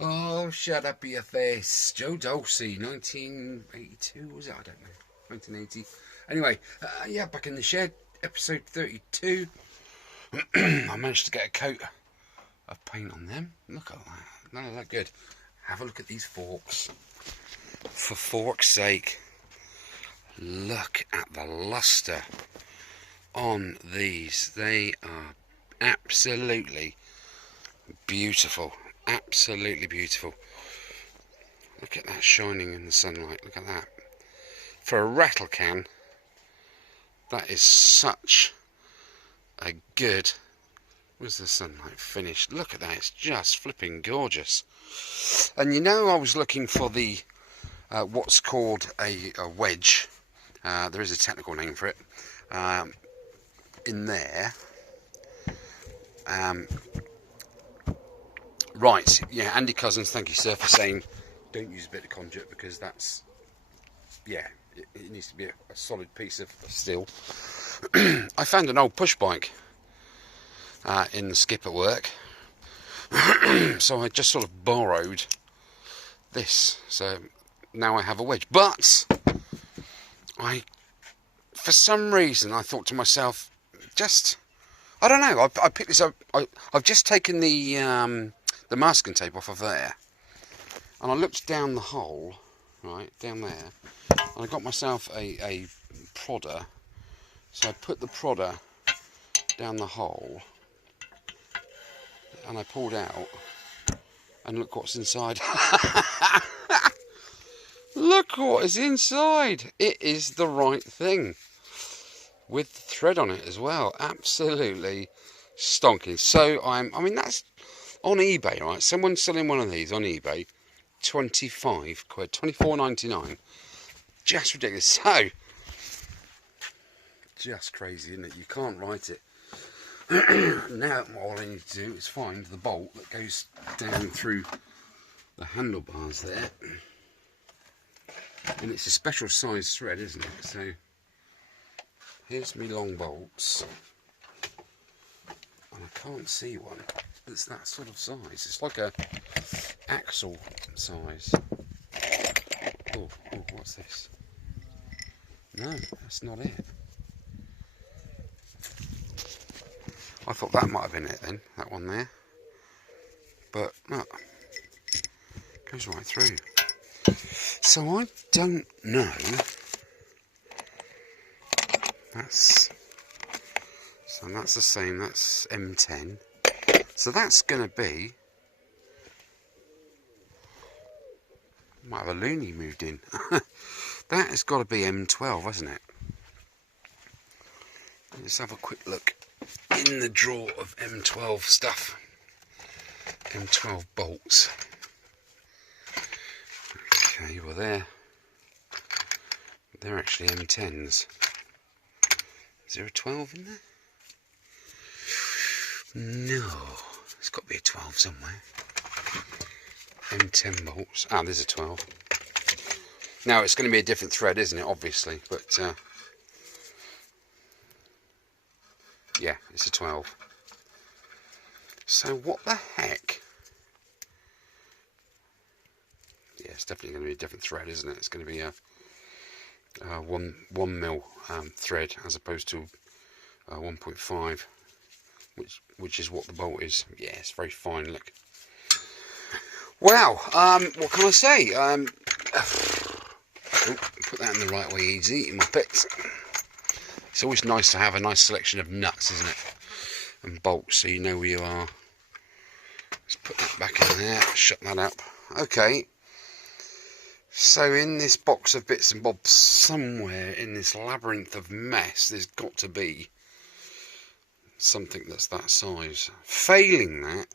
Oh, shut up your face. Joe Dulcie, 1982, was it? I don't know. 1980. Anyway, yeah, back in the shed, episode 32. I managed to get a coat of paint on them. Look at that. None of that good. Have a look at these forks. For fork's sake. Look at the luster on these. They are absolutely beautiful. Absolutely beautiful. Look at that shining in the sunlight. Look at that. For a rattle can, that is such a good... Where's the sunlight finish? Look at that. It's just flipping gorgeous. And you know, I was looking for the what's called a wedge. There is a technical name for it. In there. Right, yeah, Andy Cousins, thank you, sir, for saying don't use a bit of conduit because that's, yeah, it needs to be a solid piece of steel. I found an old push bike in the skip at work, so I just sort of borrowed this. So now I have a wedge, but for some reason, I thought to myself, I don't know. I picked this up. I've just taken the masking tape off of there, and I looked down the hole, right down there, and I got myself a prodder. So I put the prodder down the hole, and I pulled out, and look what's inside. Look what is inside. It is the right thing, with the thread on it as well. Absolutely stonking. So I mean, that's on eBay, right? Someone's selling one of these on eBay, 25 quid, 24.99. Just ridiculous. So, just crazy, isn't it? You can't write it. Now, all I need to do is find the bolt that goes down through the handlebars there. And it's a special size thread, isn't it? So, here's me long bolts. And I can't see one that's that sort of size. It's like a axle size. Oh, what's this? No, that's not it. I thought that might have been it then, that one there. But look, goes right through. So I don't know. That's the same. That's M10. So that's going to be. Might have a loony moved in. That has got to be M12, hasn't it? Let's have a quick look in the drawer of M12 stuff. M12 bolts. Okay, well they're actually M10s. Is there a 12 in there? No, there's got to be a 12 somewhere. M10 bolts. Ah, there's a 12. Now it's going to be a different thread, isn't it? Obviously, but yeah, it's a 12. So what the heck? Yeah, it's definitely going to be a different thread, isn't it? It's going to be a 1mm thread as opposed to 1.5, which is what the bolt is. Yeah, it's very fine. Look. Wow. What can I say? Put that in the right way, easy in my bits. It's always nice to have a nice selection of nuts, isn't it? And bolts, so you know where you are. Let's put that back in there. Shut that up. Okay. So in this box of bits and bobs, somewhere in this labyrinth of mess, there's got to be something that's that size. Failing that,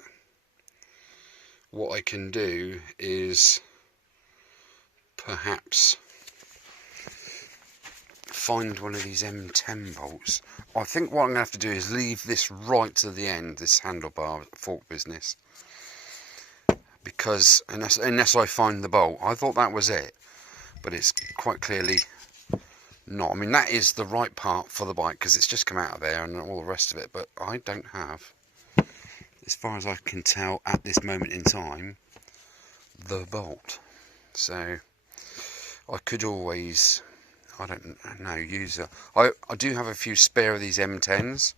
what I can do is perhaps find one of these M10 bolts. I think what I'm going to have to do is leave this right to the end, this handlebar fork business. Because unless I find the bolt, I thought that was it, but it's quite clearly not. I mean, that is the right part for the bike because it's just come out of there and all the rest of it, but I don't have, as far as I can tell at this moment in time, the bolt. So I could always, I don't know, use a, I do have a few spare of these M10s.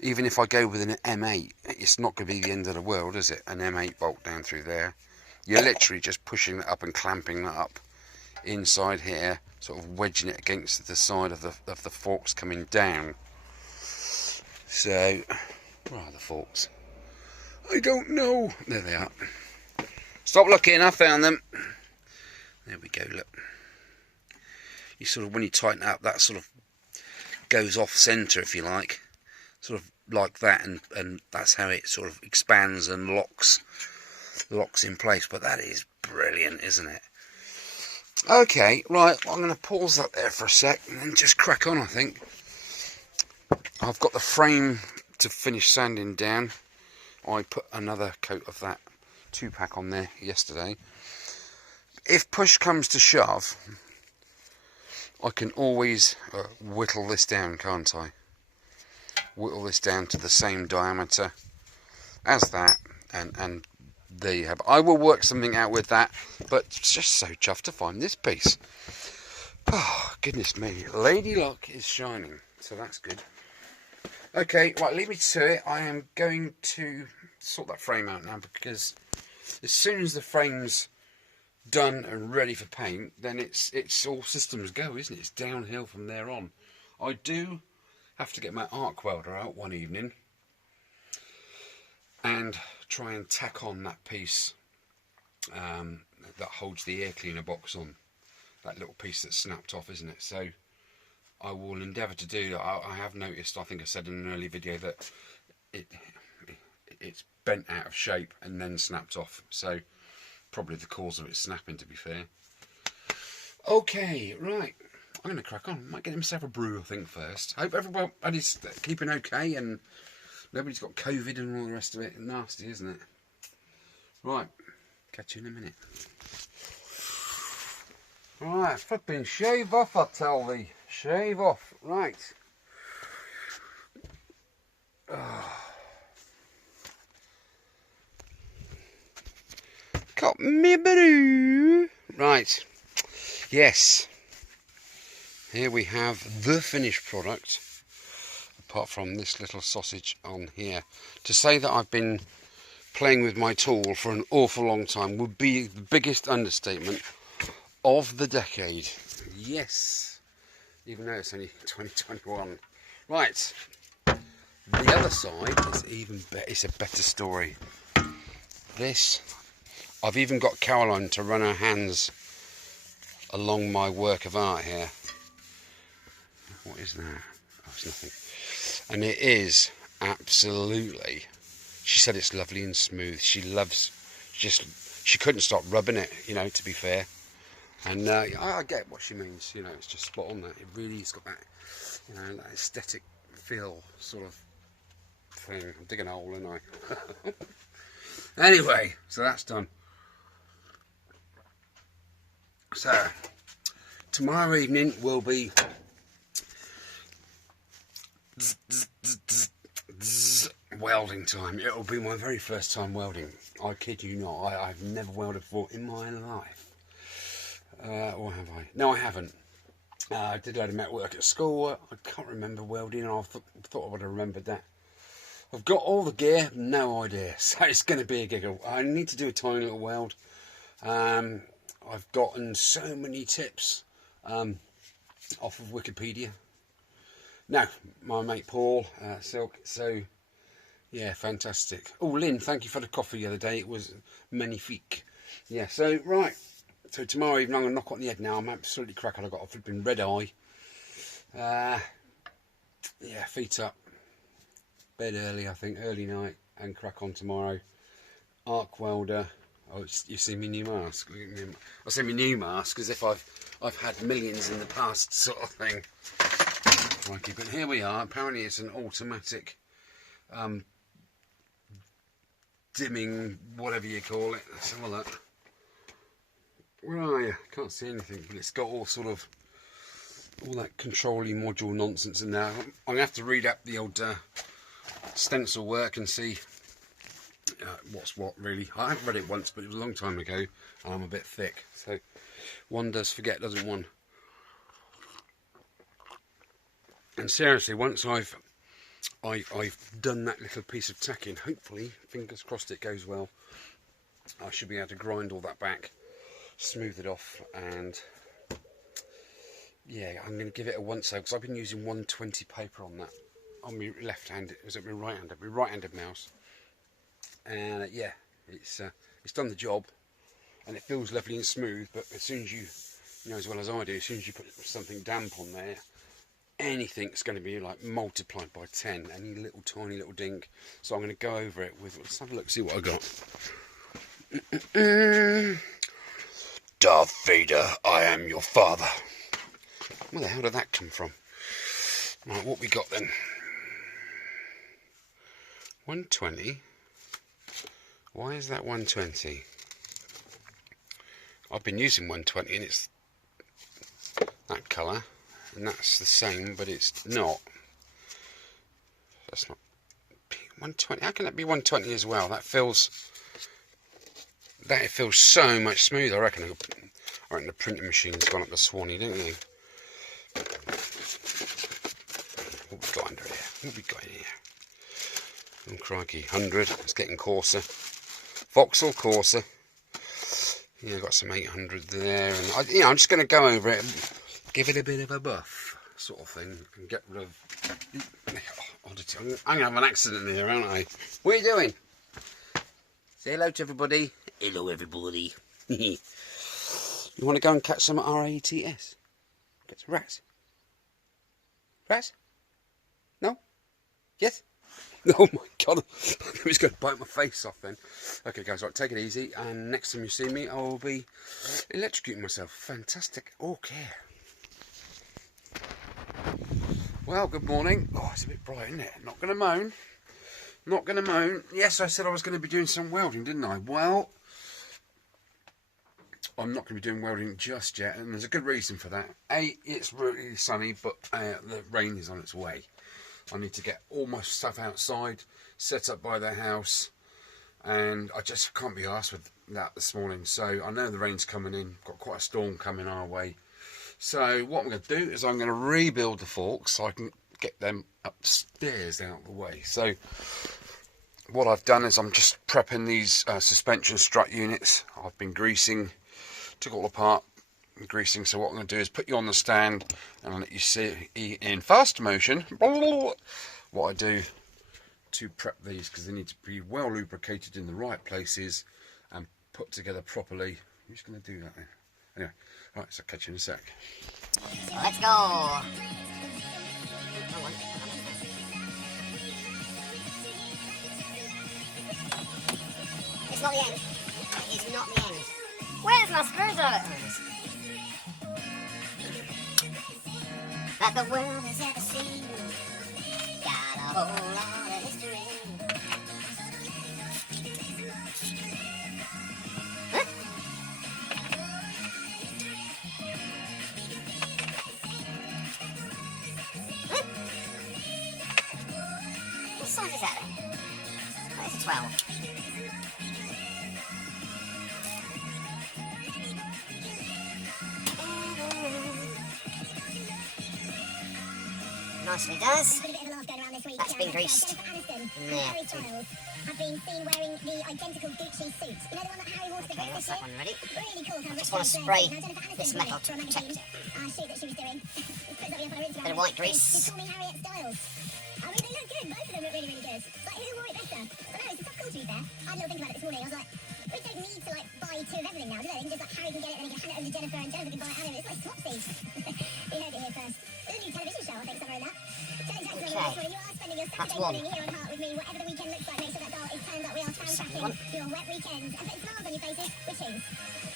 Even if I go with an M8, it's not going to be the end of the world, is it? An M8 bolt down through there. You're literally just pushing that up and clamping that up inside here, sort of wedging it against the side of the forks coming down. So, where are the forks? I don't know. There they are. Stop looking, I found them. There we go, look. You sort of, when you tighten it up, that sort of goes off centre, if you like. Sort of like that, and that's how it sort of expands and locks in place. But that is brilliant, isn't it? Okay, right, I'm going to pause that there for a sec and then just crack on, I think. I've got the frame to finish sanding down. I put another coat of that 2-pack on there yesterday. If push comes to shove, I can always whittle this down, can't I? Whittle this down to the same diameter as that, and there you have it. I will work something out with that, but it's just so chuffed to find this piece. Oh, goodness me. Lady Luck is shining, so that's good. Okay, right, leave me to it. I am going to sort that frame out now, because as soon as the frame's done and ready for paint, then it's all systems go, isn't it? It's downhill from there on. I do have to get my arc welder out one evening and try and tack on that piece that holds the air cleaner box on. That little piece that's snapped off, isn't it? So I will endeavour to do that. I have noticed, I think I said in an early video, that it's bent out of shape and then snapped off. So probably the cause of it snapping, to be fair. Okay, right. I'm going to crack on. Might get himself a brew, I think, first. Hope everybody's keeping okay and nobody's got COVID and all the rest of it. Nasty, isn't it? Right. Catch you in a minute. Right, flipping shave off, I tell thee. Shave off. Right. Got me a brew. Right. Yes. Here we have the finished product, apart from this little sausage on here. To say that I've been playing with my tool for an awful long time would be the biggest understatement of the decade. Yes, even though it's only 2021. Right, the other side is even better. It's a better story. This, I've even got Caroline to run her hands along my work of art here. What is that? Oh, it's nothing. And it is absolutely, she said it's lovely and smooth. She loves, she couldn't stop rubbing it, you know, to be fair. And I get what she means, you know, it's just spot on that. It really has got that, you know, that aesthetic feel sort of thing. I'm digging a hole, aren't I? Anyway, so that's done. So, tomorrow evening will be welding time. It'll be my very first time welding. I kid you not. I've never welded before in my life. Or have I? No, I haven't. I did a load of metal work at school. I can't remember welding, and I thought I would have remembered that. I've got all the gear, no idea. So it's going to be a giggle. I need to do a tiny little weld. I've gotten so many tips off of Wikipedia. No, my mate Paul, Silk, so yeah, fantastic. Oh, Lynn, thank you for the coffee the other day, it was magnifique. Yeah, so, right, so tomorrow evening I'm going to knock on the head now, I'm absolutely cracking, I've got a flipping red eye. Yeah, feet up, bed early, I think, early night, and crack on tomorrow. Arc welder. Oh, you see me new mask. I say me new mask as if I've had millions in the past, sort of thing. Crikey, but here we are. Apparently it's an automatic dimming, whatever you call it. Let's have a look. Where are you? Can't see anything, but it's got all sort of all that controlling module nonsense in there. I'm gonna have to read up the old stencil work and see what's what really. I haven't read it once, but it was a long time ago, and I'm a bit thick, so one does forget, doesn't one? And seriously, once I've done that little piece of tacking, hopefully, fingers crossed it goes well, I should be able to grind all that back, smooth it off, and yeah, I'm going to give it a once over, because I've been using 120 paper on that, on my left-handed, was it my right-handed mouse, and yeah, it's done the job, and it feels lovely and smooth. But as soon as you know as well as I do, as soon as you put something damp on there, anything's going to be like multiplied by 10, any little tiny little dink. So I'm going to go over it with, let's have a look, see what I got. Darth Vader, I am your father. Where the hell did that come from? Right, what we got then? 120. Why is that 120? I've been using 120 and it's that colour, and that's the same, but it's not. That's not 120. How can that be 120 as well? It feels so much smoother. I reckon the printing machine's gone up the Swanee, don't you? What we got under here? What we got in here? Oh crikey, 100. It's getting coarser. Vauxhall coarser. Yeah, I've got some 800 there, and I'm just going to go over it and give it a bit of a buff, sort of thing, and get rid of oddity. I'm going to have an accident here, aren't I? What are you doing? Say hello to everybody. Hello, everybody. You want to go and catch some RATS? Get some rats. Rats? No? Yes? Oh my god, I was going to bite my face off then. Okay guys, right, take it easy, and next time you see me, I will be electrocuting myself. Fantastic. Okay. Well, good morning. Oh, it's a bit bright, isn't it? Not going to moan. Not going to moan. Yes, I said I was going to be doing some welding, didn't I? Well, I'm not going to be doing welding just yet, and there's a good reason for that. A, it's really sunny, but the rain is on its way. I need to get all my stuff outside, set up by the house, and I just can't be arsed with that this morning. So I know the rain's coming in, got quite a storm coming our way. So what I'm going to do is I'm going to rebuild the forks so I can get them upstairs out of the way. So what I've done is I'm just prepping these suspension strut units. I've been greasing, took all apart, greasing. So what I'm going to do is put you on the stand and I'll let you see in fast motion what I do to prep these, because they need to be well lubricated in the right places and put together properly. I'm just going to do that then. Anyway, right, so catch you in a sec. Let's go. It's not the end. It's not the end. Where's my screwdriver? That the world has ever seen. Got a whole lot of history. Huh? Huh? What size is that then? That is a 12. Nicely does. That's been greased. Yeah. I've been seen wearing the identical Gucci suit. You know the one that Harry wore to the Okay, that's that one ready. Really cool. I just want to spray this metal to protect it. Shoot that she was doing. Bit of white grease. They call me Harriet Styles. I mean, they look good. Both of them look really, really good. Like, who wore it better? I know, it's a tough call to be fair. I had a little think about it this morning. I was like, we don't need to, like, buy two of everything now, do they? They can just, like, Harry can get it, and then he can hand it over to Jennifer, and Jennifer can buy it, and it's like swapsies. You heard it here first. There's a new television show, I think, somewhere in that. Okay. You are spending your Saturday morning here on Heart with me, whatever the weekend looks like. Make sure that dial is turned up. We are soundtracking your wet weekends. And put smiles on your faces with cheese.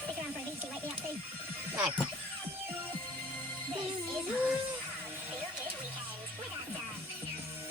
Stick around for a beachy, wake me up soon. No. This is Heart. Feel good weekends with Asda.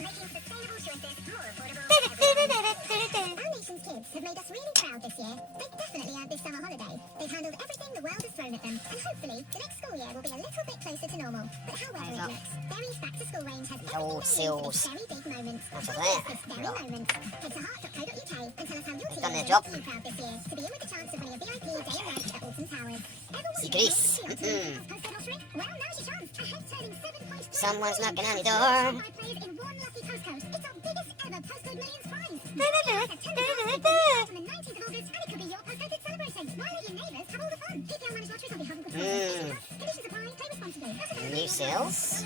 Making sustainable choices more affordable for everyone. Our nation's kids have made us really proud this year. They definitely earned this summer holiday. They've handled everything the world has thrown at them. And hopefully, the next school year will be a little bit closer to normal. But however it looks, Berry's back-to-school range has everything they need to be very big moments. Out of there. This very moment. Head to heart.co.uk and tell us how your team Done their is job. making you proud this year to be in with the chance of winning a VIP day and night at Alton Towers. Ever wondered Chris. how to enter the postcode lottery? Well, now's your chance. Ahead turning 7.3 Someone's knocking on the door. by players in one lucky postcode. It's our biggest ever postcode millions prize. September on the 19th of August, and it could be your postcode that's celebrating. Smile at your neighbours, have all the fun. PPL managed lotteries on behalf of control. Conditions apply. Play responsibly. New sales.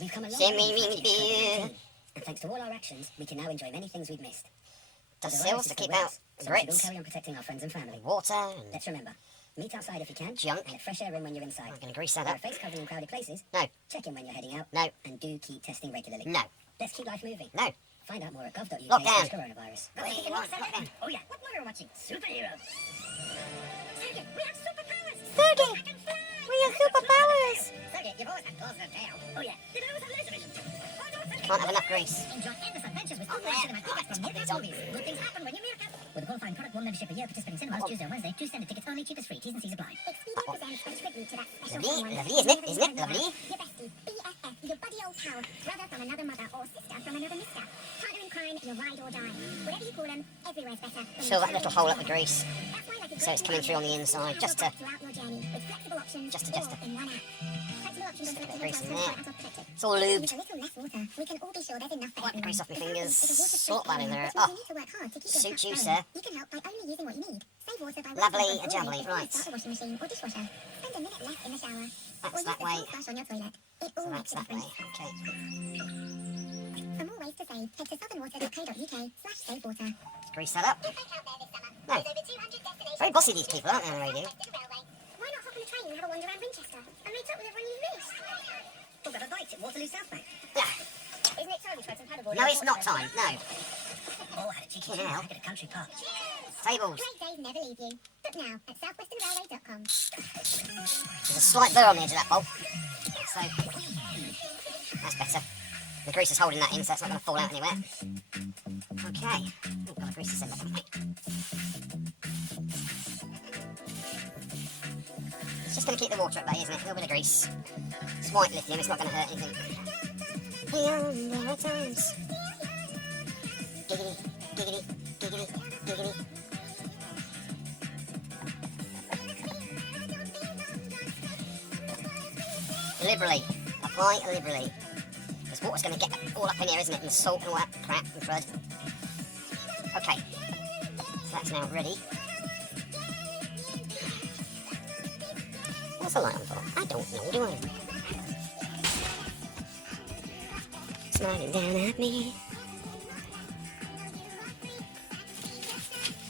We've come a long Shimmy, way me, since beer. 2019, and thanks to all our actions, we can now enjoy many things we've missed. Does The sales virus to is still keep with out us, so we should all Brits, carry on protecting our friends and family. water, and Let's remember, meet outside if you can, Junk. and let fresh air in when you're inside. I'm going to grease that Wear a up. face covering in crowded places, No, check in when you're heading out, no, and do keep testing regularly. no, Let's keep life moving. no. Find out more at gov.uk Lockdown. coronavirus. Lockdown. Oh yeah, what are we watching? Superhero. Sergey, we have superpowers! Sergey, I can fly! we have superpowers. Sergey, you've always had claws and a tail. Oh yeah, did I always have laser vision? Can't have enough grease. Enjoy endless adventures with Oh, superhero yeah. cinema tickets from Meerkat Movies. Good things happen when you Meerkat. With a qualifying product, one membership a year, participating cinemas, Tuesday and Wednesday, 2 standard tickets only, cheapest free, T's and C's apply. Expedia presents a tribute to that special Lovely, someone. lovely, isn't it? Isn't it lovely? Your bestie, BFF, your buddy old pal, brother from another mother, or sister from another mister. Partner in crime, your ride or die. Whatever you call them, everywhe's better. than Fill that the little travel hole up with grease. That's why, like a So it's coming through on the inside, just to- throughout your journey, with flexible options, just to- all in one app. Flexible options Just a bit of on grease in selected there. hotels, protected. It's all With lubed. a little less water, we can all be sure there's enough for Wipe the everyone. grease off my The fingers. problem is a water-stressed Slot that in area, there. which Oh, means you need to work hard to keep your suit taps you, flowing. sir. You can help by only using what you need. Save water by Lovely, washing a before jubbly, you before you right. start the washing machine or dishwasher. Spend a minute less in the shower. That's or use that the way. toothbrush on your toilet. It So all that's makes a that way. difference. Okay. For more ways to save, head to southernwater.co.uk/savewater. Grease that up. No. Very bossy, these people, aren't they, on the radio? Why not hop on a train and have a wander around Winchester and meet up with everyone you've missed? We've got a bite at Waterloo South Bank. Yeah. Isn't it time we tried some paddleboarding? No, it's not time. No. Oh, I had a cheeky Fucking hell. back at a country park. Tables. Great days never leave you. Book now at southwesternrailway.com. There's a slight burr on the edge of that bolt. So, that's better. The grease is holding that in, so it's not going to fall out anywhere. Okay. Oh, got a greasy set back on me. It's just going to keep the water at bay, isn't it? A little bit of grease. It's white lithium, it's not going to hurt anything. Beyond there are times. Giggity, giggity, giggity, giggity. Liberally. Apply liberally. Because water's going to get all up in here, isn't it? And the salt and all that crap and crud. Okay. So that's now ready. What's the light on for? I don't know, do I? Smiling down at me.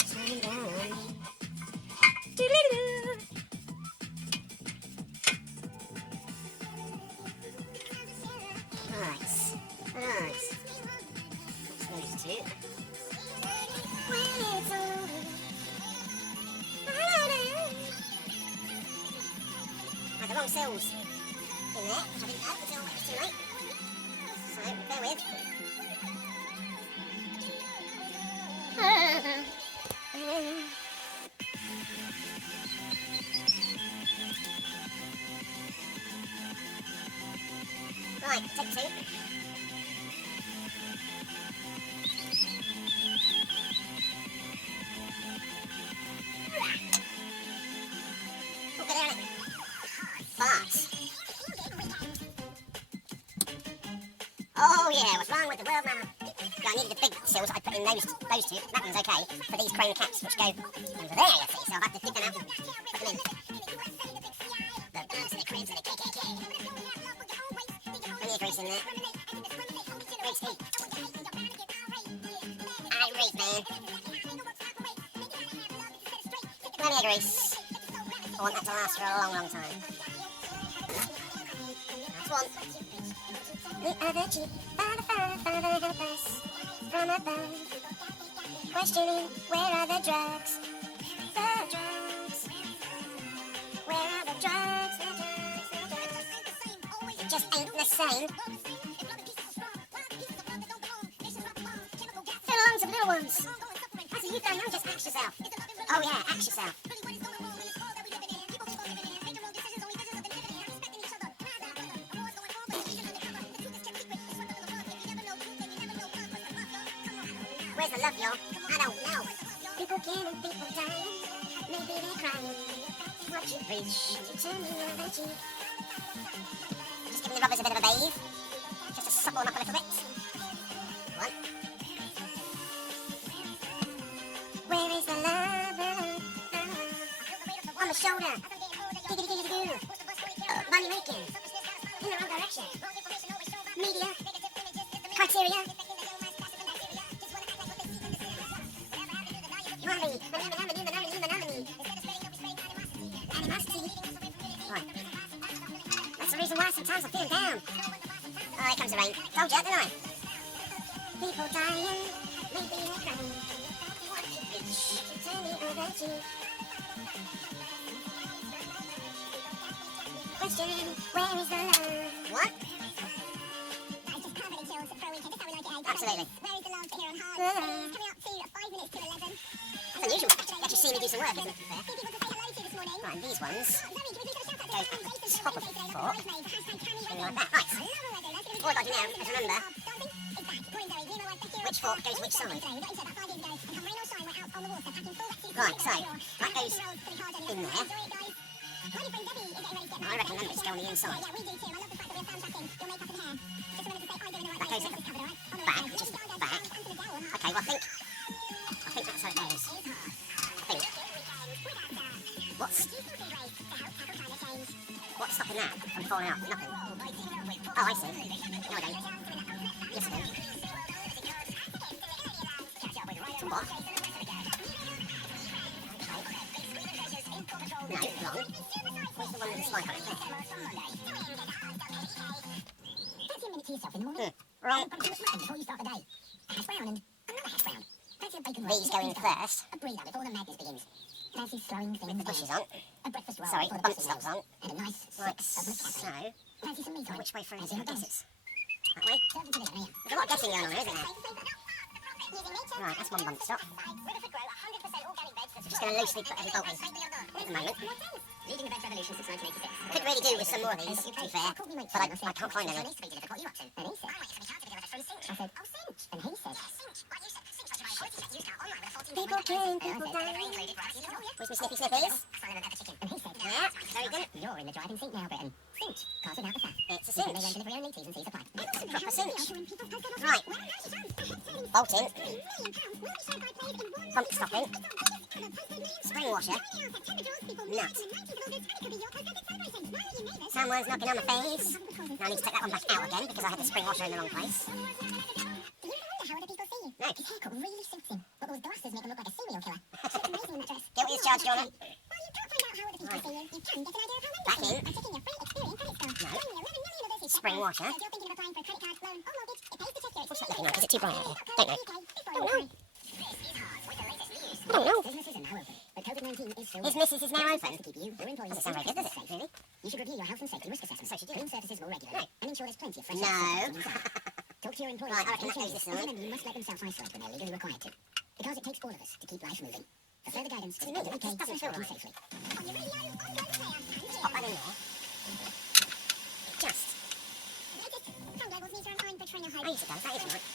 Smiling down at me. Doo-doo-doo. Nice. Nice. That's those two. Had the wrong cells in there, which I didn't know until it was too late. So, bear with. Right, take two. Oh, good, Eric. Farts. Oh yeah, what's wrong with the world, mama? Yeah, I needed the big seals I put in those two. That one's okay. For these chrome caps, which go over there, you see. So I've had to dig them out and put them in. The silly creams and the KKK. Plenty of grease in there. Grease heat. I read, man. Plenty of grease. I want that to last for a long, long time. That's one. The other cheek, Father, help us from above. Questioning, where are the drugs? The drugs. Where are the drugs? The drugs, the drugs. It just ain't the same. Fill along to the little ones. That's what you've done, now just axe yourself. Oh yeah, axe yourself. Where's the love, y'all? I don't know. People killing, people dying. Maybe they're crying. Watch you preach. You turn me over cheek. Just giving the rubbers a bit of a bathe. Just to supple them up a little bit. One. Where is the love? On the shoulder. Giggity giggity goo. Money making. In the wrong direction. Media. Criteria. Money. Animosity. Right. That's the reason why sometimes I feel down. Oh, here comes the rain. Told you, didn't I? People dying. Maybe they're crying. Tell me about you. Question, where is the love? What? Absolutely. Where is the love here on hard? It's coming up to 5 minutes to 11. That's unusual. You actually see me do some work, isn't it, to be fair? People to say hello to this morning. Right, and these ones Zoe, can we give a shout out go to at the top of the fork. Something like that. Right. All I've got to do now is remember which fork goes which side. Right, so that goes in there. I reckon then it's go on the inside. That goes back, just back. Okay, well I think that's how it goes. I think. What's stopping that from falling out? Nothing. Oh, I see. No, I don't. Yes, I do. So what? No, wrong. Where's the one with the spike on it? There. Fancy a minute to yourself in the morning. Wrong. Before you start the day. A hash brown and another hash brown. Fancy a bacon roll. These go in first. A breather before the madness begins. Fancy slowing things The bushes on. A breakfast roll. Sorry, before the the bump bus stops on. And a nice Like sip of the so. cafe. Fancy some meat on it. Which way through is Fancy it? I guess hot it's that way. dogs. Serve them together, yeah. There's a lot of guessing going on here, isn't there? Right, that's one bump stop. Just going to loosely put every bolt in at the moment. Leading the bed revolution since 1986. Could really do with some more of these, to be fair, but I can't find any. And he said, And he said, I said, and he said, People killing, people dying. Where's my snippy snippies? and he said, Yeah, very good. you're in the driving seat now, Britain. Cinch, carted out the fat. It's a They cinch. went delivery only, T's and C's applied. Proper cinch. Right. Bolt in. Pump stopping. Spring washer. Nut. Someone's knocking on my face. Now I need to take that one back out again because I had the spring washer in the wrong place. do you wonder how other people see you? No. His haircut really suits him, but those glasses make him look like a serial killer. She looks amazing in that dress. Guilty as charged, Jonah. Well, you can't find out how other people see you. You can get an idea of how Back they see you in. by checking your free Experian credit score. No. Joining 11 million of those who Spring check washer. So if you're thinking of applying for a credit card, loan, or mortgage, it pays to check your What's that Experian looking like? Is it too bright out here? Don't know. Don't know. I don't know. Businesses are now open, but COVID-19 is still His missus is now open. to keep you, your employees, Doesn't sound very good, does it? safe. Really? You should review your health and safety risk assessment. So should you. Clean surfaces more regularly. No. And ensure there's plenty of fresh No. Talk to your employees. Right, I reckon that about goes this changes, side. and remember, you must let themselves isolate when they're legally required to. Because it takes all of us to keep life moving. For further guidance, Doesn't it? It just doesn't feel right. safely. Just pop that in there. Just. From Global's meter, I'm Patrina Oh, Hope. yes, it does. That is right.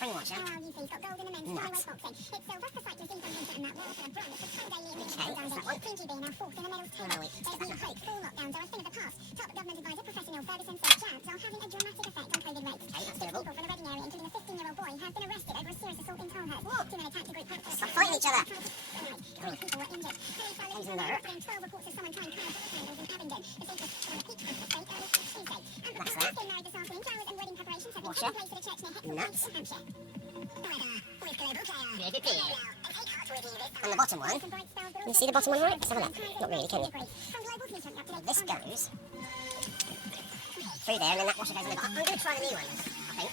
Spring washer. Oh, you see, it's got gold in the men's Nuts. flyweight boxing. It's silver for cyclists, even Hunter and Matt Wallace, and bronze for Tom Daly and Okay, Richard that's that one. Pinky being now fourth in the medals Oh, table. no, wait, There's skip new that hope. Full lockdowns are a thing of the past. Top government advisor, Professor Neil Ferguson, says jabs are having a dramatic effect on COVID rates. Okay, that's Six doable. people from the Reading area, including a 15-year-old boy, have been arrested over a serious assault in Tolhurst. Two men attacked a group protest. Stop fighting each other. Three people were injured. Who's in there? 12 reports of someone trying cars at handles in Abingdon. The same was on the Peak Hunter State early Tuesday. And That's after that. getting married this afternoon, flowers and wedding preparations have been Washer. taking place for the church near Hexham Nuts. in Hampshire. However, with global player. Really big. And take heart with you this And the bottom one. Some bright spells, but You also see the bottom one, right? Let's have a some look. Not really, can you? From Global's meter, up to date This on- goes through there, and then that washer goes in the bottom. I'm going to try the new ones, I think.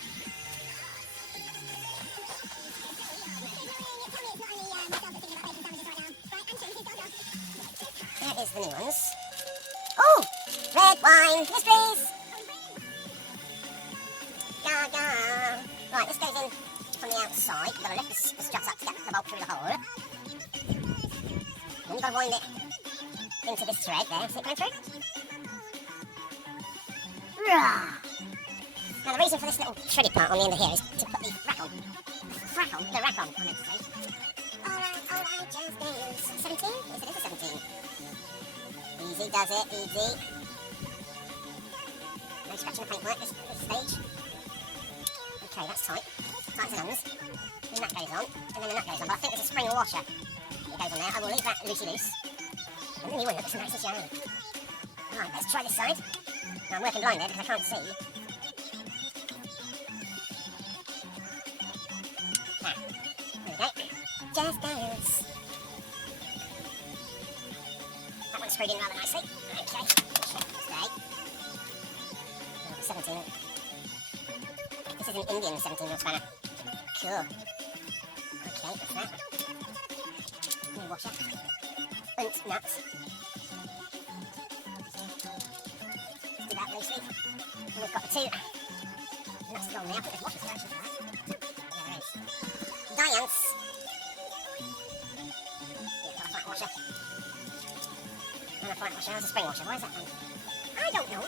There is the new ones. Oh! Red wine! Yes, please! Gaga! Right, this goes in from the outside. You've got to lift the strut up to get the bolt through the hole. Then you've got to wind it into this thread there. See it going through? Rah! Now the reason for this little threaded part on the end of here is to put the rack on. The rack on, I meant to say. Alright, just dance. 17? Yes, it is a 17. Easy does it, easy. No scratching the paintwork this stage. Okay, that's tight. Tight as lungs. Then that goes on, and then the nut goes on. But I think there's a spring washer that goes on there. I will leave that loosey-loose. And then you wouldn't look so nice as your own. Right, let's try this side. Now I'm working blind there because I can't see. Now, there we go. Just dance. That one's screwed in rather nicely. Okay, stay. 17. This is an Indian 17 mil spanner. Cool. Okay, that's that. New washer. Und nuts. Let's do that loosely. And we've got the two nuts along there. I think there's washers actually for that. Yeah, there is. Dance. Yeah, got a flat washer. And a flat washer. How's a spring washer? Why is that then? I don't know.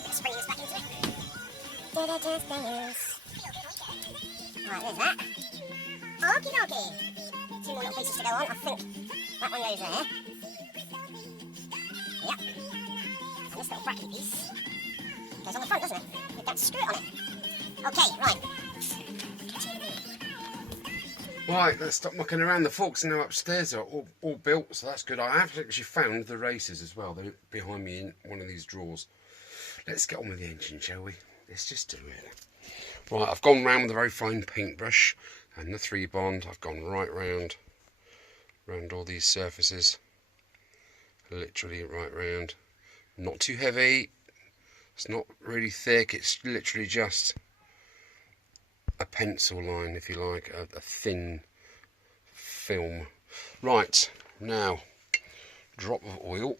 Bit of spring this back into it. Did I just dance? Right, there's that. Okie dokie. Two more little pieces to go on. I think that one goes there. Yep. And this little bracket piece goes on the front, doesn't it? With that screw on it. Okay, right. Right, let's stop mucking around. The forks are now upstairs, are all built, so that's good. I have actually found the races as well. They're behind me in one of these drawers. Let's get on with the engine, shall we? Let's just do it. Right, I've gone round with a very fine paintbrush and the 3-bond. I've gone right round all these surfaces. Literally right round. Not too heavy. It's not really thick. It's literally just a pencil line, if you like, a thin film. Right, now, drop of oil.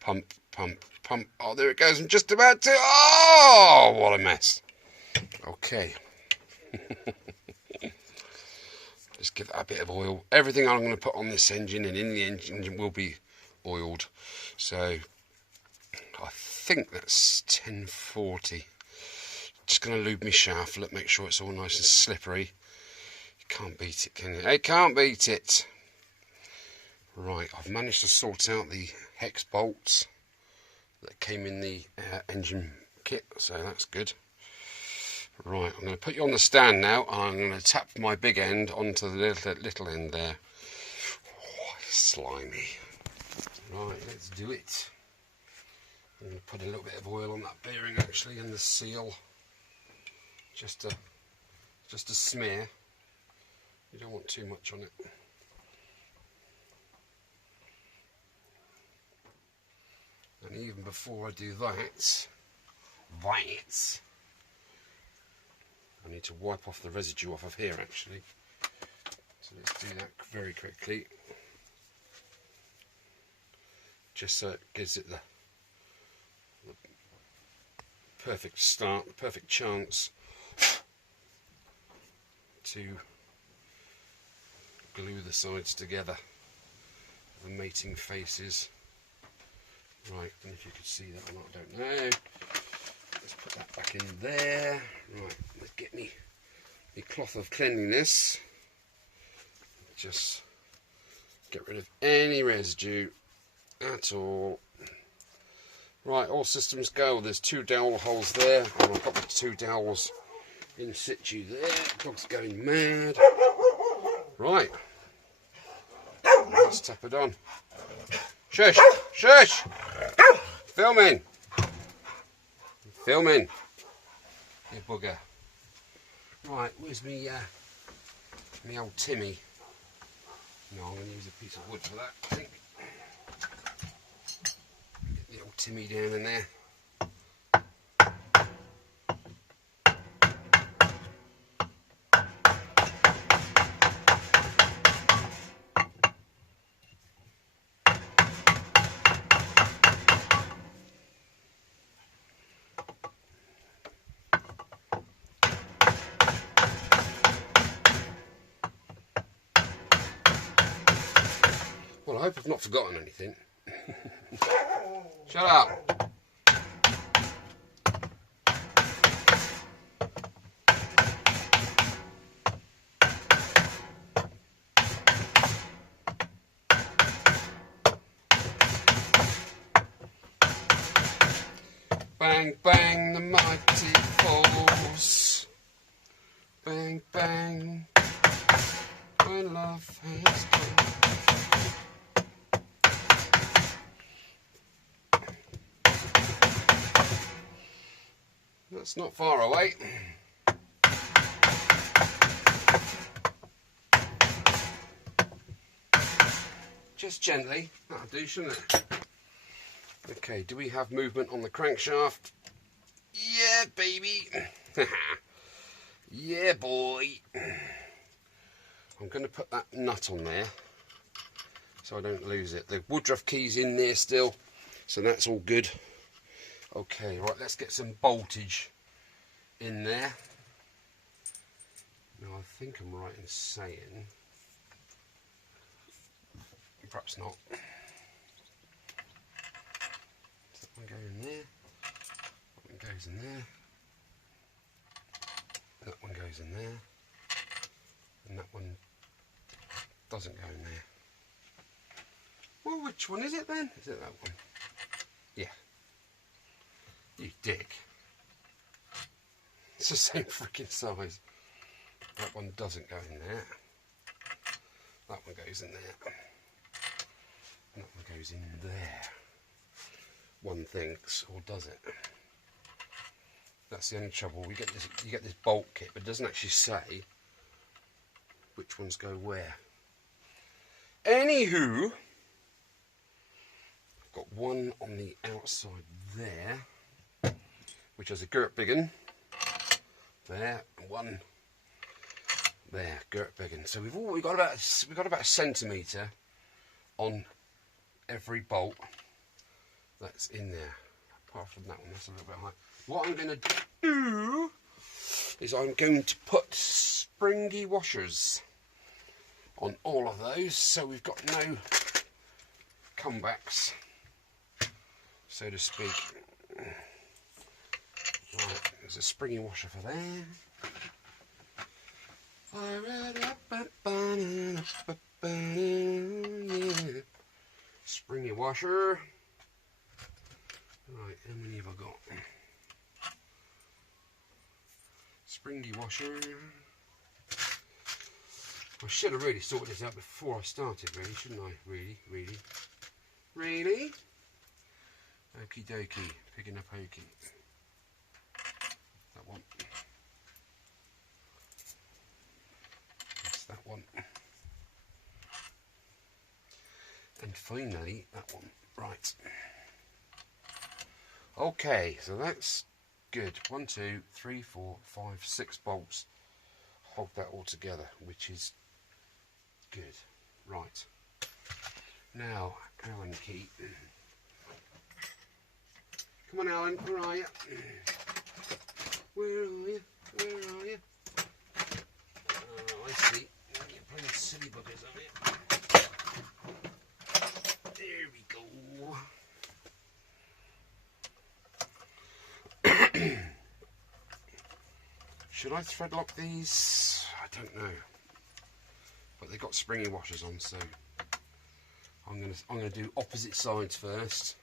Pump, pump, pump. Oh, there it goes. I'm just about to. Oh, what a mess. Okay. Just give that a bit of oil. Everything I'm going to put on this engine and in the engine will be oiled. So, I think that's 1040. Just going to lube my shaft, make sure it's all nice and slippery. You can't beat it, can you? You can't beat it. Right, I've managed to sort out the hex bolts that came in the engine kit, so that's good. Right, I'm going to put you on the stand now, and I'm going to tap my big end onto the little end there. Oh, it's slimy. Right, let's do it. I'm going to put a little bit of oil on that bearing actually, and the seal. Just a smear. You don't want too much on it. And even before I do that, I need to wipe off the residue off of here actually. So let's do that very quickly. Just so it gives it the perfect start, the perfect chance to glue the sides together, the mating faces. Right, and if you could see that or not, I don't know. Let's put that back in there. Right, let's get me cloth of cleanliness. Just get rid of any residue at all. Right, all systems go. There's 2 dowel holes there, and I've got the 2 dowels in situ there. Dog's going mad. Right, let's tap it on. Shush, shush. Filming. Filming. You bugger. Right, where's me old Timmy? No, I'm going to use a piece of wood for that, I think. Get the old Timmy down in there. Well, I hope I've not forgotten anything. Shut up. Bang, bang, the mighty falls. Bang, bang, when love has come. That's not far away. Just gently, that'll do, shouldn't it? Okay, do we have movement on the crankshaft? Yeah, baby. Yeah, boy. I'm going to put that nut on there so I don't lose it. The Woodruff key's in there still, so that's all good. Okay, right, let's get some voltage in there. Now, I think I'm right in saying, perhaps not. So that one goes in there, that one goes in there, that one goes in there, and that one doesn't go in there. Well, which one is it then? Is it that one? Yeah. You dick. It's the same freaking size. That one doesn't go in there. That one goes in there. And that one goes in there. One thinks, or does it? That's the only trouble. You get this bolt kit, but it doesn't actually say which ones go where. Anywho, I've got one on the outside there, which has a girt biggin there, and one there, girt biggin. So we've got about a centimetre on every bolt that's in there. Apart from that one, that's a little bit high. What I'm going to do is I'm going to put springy washers on all of those, so we've got no comebacks, so to speak. Right, there's a springy washer for there. Yeah. Springy washer. Right, how many have I got? Springy washer. I should have really sorted this out before I started, really, shouldn't I? Really? Okie dokie, picking up hokey. That one. That's that one. And finally, that one. Right. Okay, so that's good. 1, 2, 3, 4, 5, 6 bolts. Hold that all together, which is good. Right. Now, Allen key. Come on, Alan, where are you? Where are you? Oh, I see. You're playing silly buggers, aren't you? There we go. Should I thread lock these? I don't know. But they've got springy washers on, so I'm gonna do opposite sides first.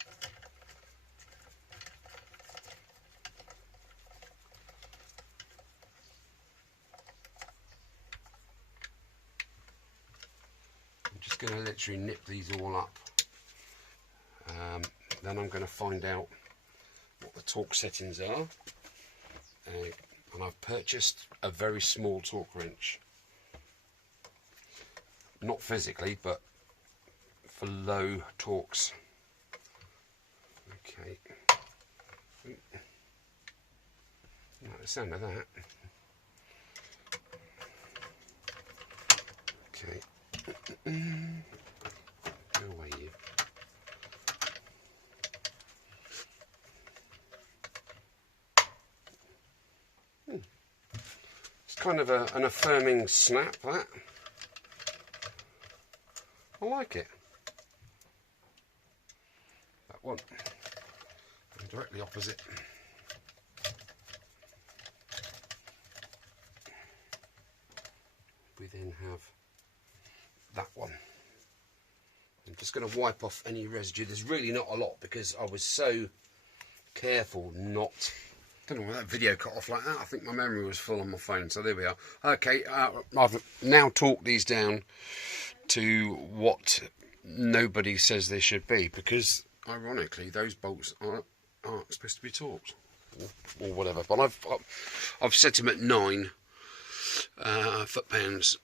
I'm just gonna literally nip these all up. Then I'm gonna find out what the torque settings are. And I've purchased a very small torque wrench. Not physically, but for low torques. Okay. Like the sound of that. Okay. Go away, you. It's kind of an affirming snap, that. I like it. That one. directly opposite. We then have that one. I'm just going to wipe off any residue. There's really not a lot because I was so careful not. I don't know why that video cut off like that. I think my memory was full on my phone. So there we are. Okay, I've now talked these down to what nobody says they should be, because ironically those bolts aren't supposed to be torqued or whatever. But I've set them at 9 foot-pounds.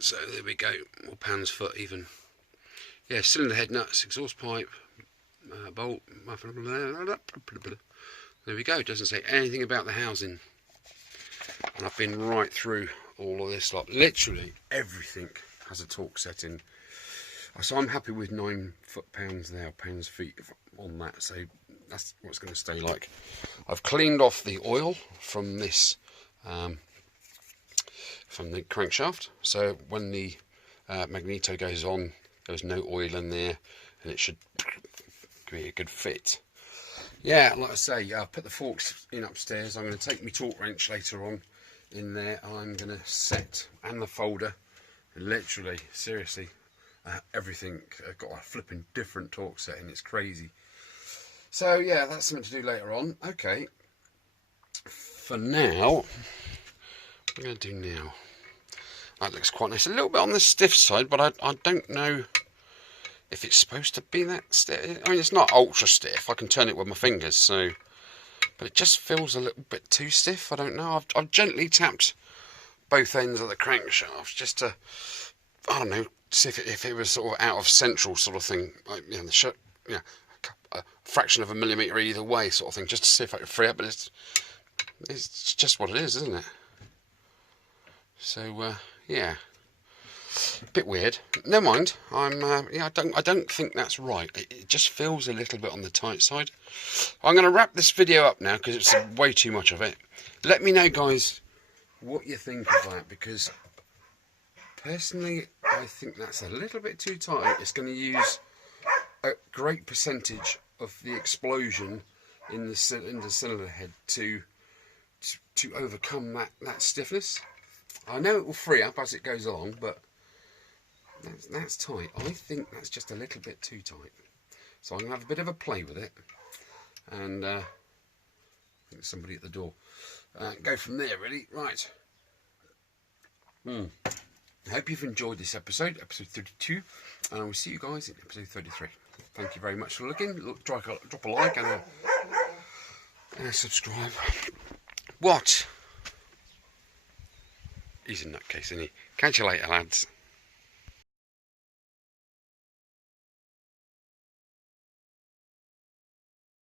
So there we go, or pounds-foot even. Yeah, cylinder head nuts, exhaust pipe, bolt. There we go. It doesn't say anything about the housing. And I've been right through all of this lot. Literally everything has a torque setting. So I'm happy with 9 foot-pounds there, pounds-feet on that. So that's what it's going to stay like. I've cleaned off the oil from this, from the crankshaft. So when the magneto goes on, there's no oil in there, and it should be a good fit. Yeah, like I say, I put the forks in upstairs. I'm going to take my torque wrench later on in there. I'm going to set, and the folder, literally, seriously, everything got a flipping different torque setting. It's crazy. So yeah, that's something to do later on. Okay, for now, what I'm going to do now, that looks quite nice. A little bit on the stiff side, but I don't know if it's supposed to be that stiff. I mean, it's not ultra stiff. I can turn it with my fingers, so, but it just feels a little bit too stiff. I don't know. I've gently tapped both ends of the crankshaft just to, I don't know, see if it was sort of out of central sort of thing, like, you know, a fraction of a millimetre either way sort of thing, just to see if I could free up. But it's just what it is, isn't it? So yeah. Bit weird. Never mind. Yeah, I don't think that's right. It just feels a little bit on the tight side. I'm going to wrap this video up now because it's way too much of it. Let me know, guys, what you think of that, because personally I think that's a little bit too tight. It's going to use a great percentage of the explosion in the cylinder head to overcome that stiffness. I know it will free up as it goes along, but that's tight. I think that's just a little bit too tight. So I'm going to have a bit of a play with it. And I think there's somebody at the door. Go from there, really. Right. I hope you've enjoyed this episode 32. And I will see you guys in episode 33. Thank you very much for looking. Drop a like and a subscribe. What? He's a nutcase, isn't he? Catch you later, lads.